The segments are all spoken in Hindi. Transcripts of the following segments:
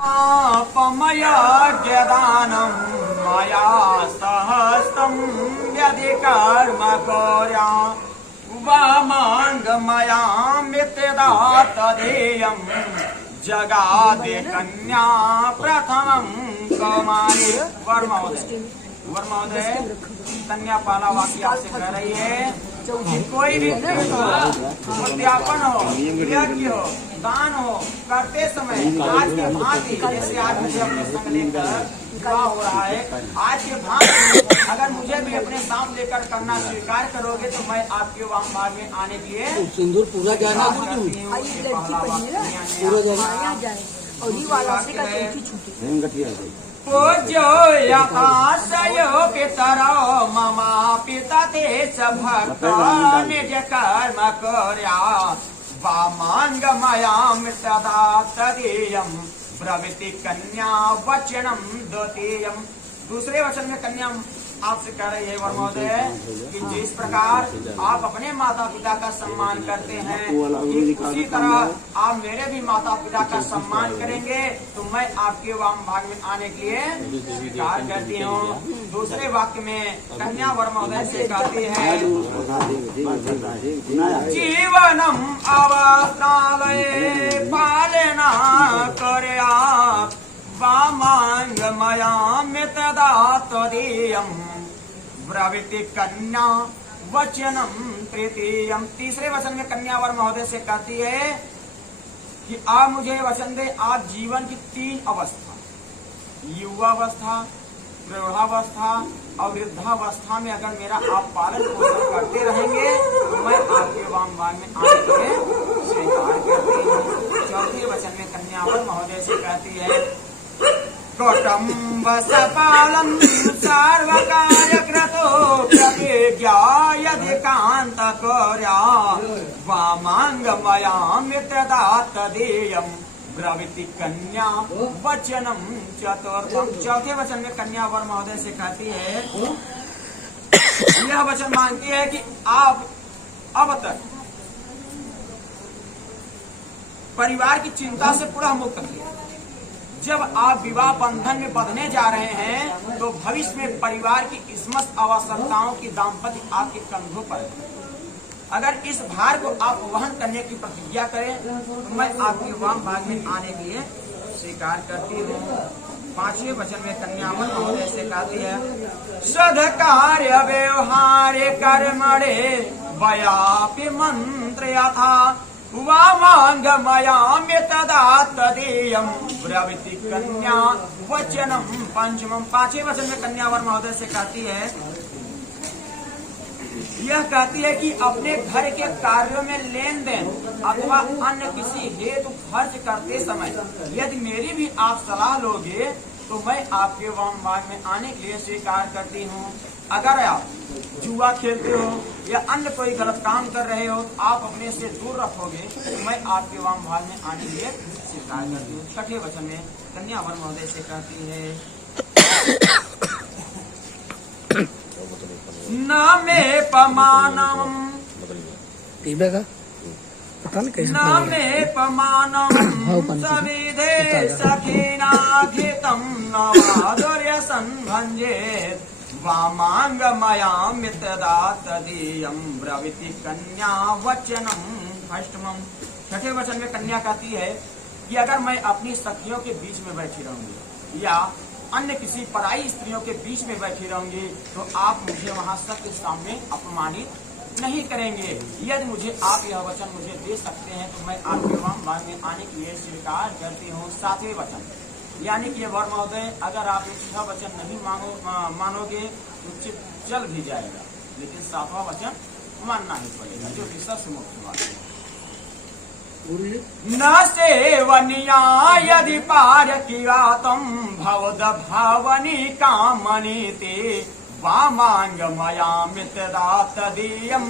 पापमया ज्ञदानं मया सहस्तं यदि कर्म कर्या वामाङ्गमया मित्रदा तदेयं जगादे कन्या प्रथमं कौमारी। वर महोदय कन्या पाला वाक्य आपसे कह रही है कि कोई भी उद्यापन हो, यज्ञ हो, दान हो करते समय आज के भांति, जैसे आज मुझे अपने संग लेकर विवाह हो रहा है, आज के भांति अगर मुझे भी अपने साथ लेकर करना स्वीकार करोगे तो मैं आपके वाम भाग में आने के लिए सिंदूर पूरा जाना पूरा जाए और ये वाला से का चौथी छूटे पूज्यो यथाशयो पितरो ममा पिता ते स भक्त निज कर्म कर्या वामाङ्गमयां तदा तदीयं ब्रवीति कन्या वचनम द्वितीयम्। दूसरे वचन में कन्या आपसे कह रही है वर महोदय कि जिस प्रकार आप अपने माता पिता का सम्मान करते हैं उसी तरह आप मेरे भी माता पिता का सम्मान करेंगे तो मैं आपके वाम भाग में आने के लिए स्वीकार करती हूँ। दूसरे वाक्य में कन्या वर महोदय से कहती है जीवनम अवस्त्रालये पालना कर्या वामाङ्गमयां तदा तदीयं ब्रवीति कन्या वचनम तृतीयम। तीसरे वचन में कन्यावर महोदय से कहती है कि आप मुझे वचन दे, आप जीवन की तीन अवस्था, युवावस्था, प्रौढ़ावस्था और वृद्धावस्था में अगर मेरा आप पालन पोषण करते रहेंगे तो मैं आपके वाम भाग में आने के लिए स्वीकार करती हूँ। चौथे वचन में कन्यावर महोदय से कहती है कौटुम्ब सपालं सर्वकार्यक्रतो प्रतिज्ञा यदि कान्त कर्या वामाङ्गमयां मित्रदा तदीयं ब्रवीति कन्या वचनम चतुर्थम। चौथे वचन में कन्यावर महोदय से कहती है यह वचन मांगती है कि आप अब तक परिवार की चिंता से पूरा मुक्त थे। जब आप विवाह बंधन में बंधने जा रहे हैं तो भविष्य में परिवार की समस्त आवश्यकताओं की दाम्पत्य आपके कंधों पर है। अगर इस भार को आप वहन करने की प्रतिज्ञा करें तो मैं आपके वाम भाग में आने के लिए स्वीकार करती हूँ। पांचवें वचन में कन्यावर महोदय से कहती है सद कार्य व्यवहार कर्मणे वयापि मंत्र यथा वामाङ्गमयां तदा तदीयं ब्रवीति कन्या वचनम पंचमम। पांचवें वचन में कन्यावर महोदय से कहती है यह कहती है कि अपने घर के कार्यों में लेन देन अथवा अन्य किसी हेतु खर्च करते समय यदि मेरी भी आप सलाह लोगे तो मैं आपके वाम भाग में आने के लिए स्वीकार करती हूँ। अगर आप जुआ खेलते हो या अन्य कोई गलत काम कर रहे हो तो आप अपने से दूर रखोगे तो मैं आपके वाम भाग में आने के लिए स्वीकार करती हूँ। छठे वचन में कन्यावर महोदय से कहती है न मे पमानम न मे पमानम सविधे सखीना घितं न माधुर्य संभंजेत वामाङ्गमयां मित्रदा तदीयं ब्रवीति कन्या वचनम अष्टमम। छठे वचन में कन्या कहती है कि अगर मैं अपनी सखियों के बीच में बैठी रहूंगी या अन्य किसी पराई स्त्रियों के बीच में बैठी रहूंगी तो आप मुझे वहां सबके सामने अपमानित नहीं करेंगे। यदि मुझे आप यह वचन मुझे दे सकते हैं तो मैं आपके वाम भाग में आने के लिए स्वीकार करती हूँ। सातवें वचन यानी कि वर महोदय अगर आप यह वचन नहीं मानोगे तो चित्त चल भी जाएगा, लेकिन सातवां वचन मानना ही पड़ेगा जो कि सबसे मुख्य बात है। न सेवनिया यदि पारकियातं भवद भावनी कामनीते वामाङ्गमयां तदा तदीयं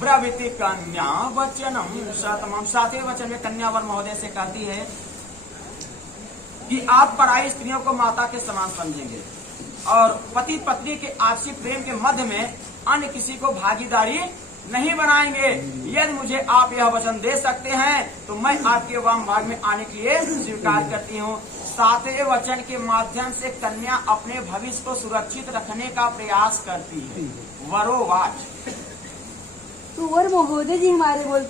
ब्रवीति कन्या वचनम शतमम। सातवें वचन में कन्यावर महोदय से कहती है कि आप पराई स्त्रियों को माता के समान समझेंगे और पति पत्नी के आपसी प्रेम के मध्य में अन्य किसी को भागीदारी नहीं बनाएंगे। यदि मुझे आप यह वचन दे सकते हैं तो मैं आपके वाम भाग में आने के लिए स्वीकार करती हूँ। सातवें वचन के माध्यम से कन्या अपने भविष्य को सुरक्षित रखने का प्रयास करती है। वरोवाच। तू और महोदय जी हमारे बोल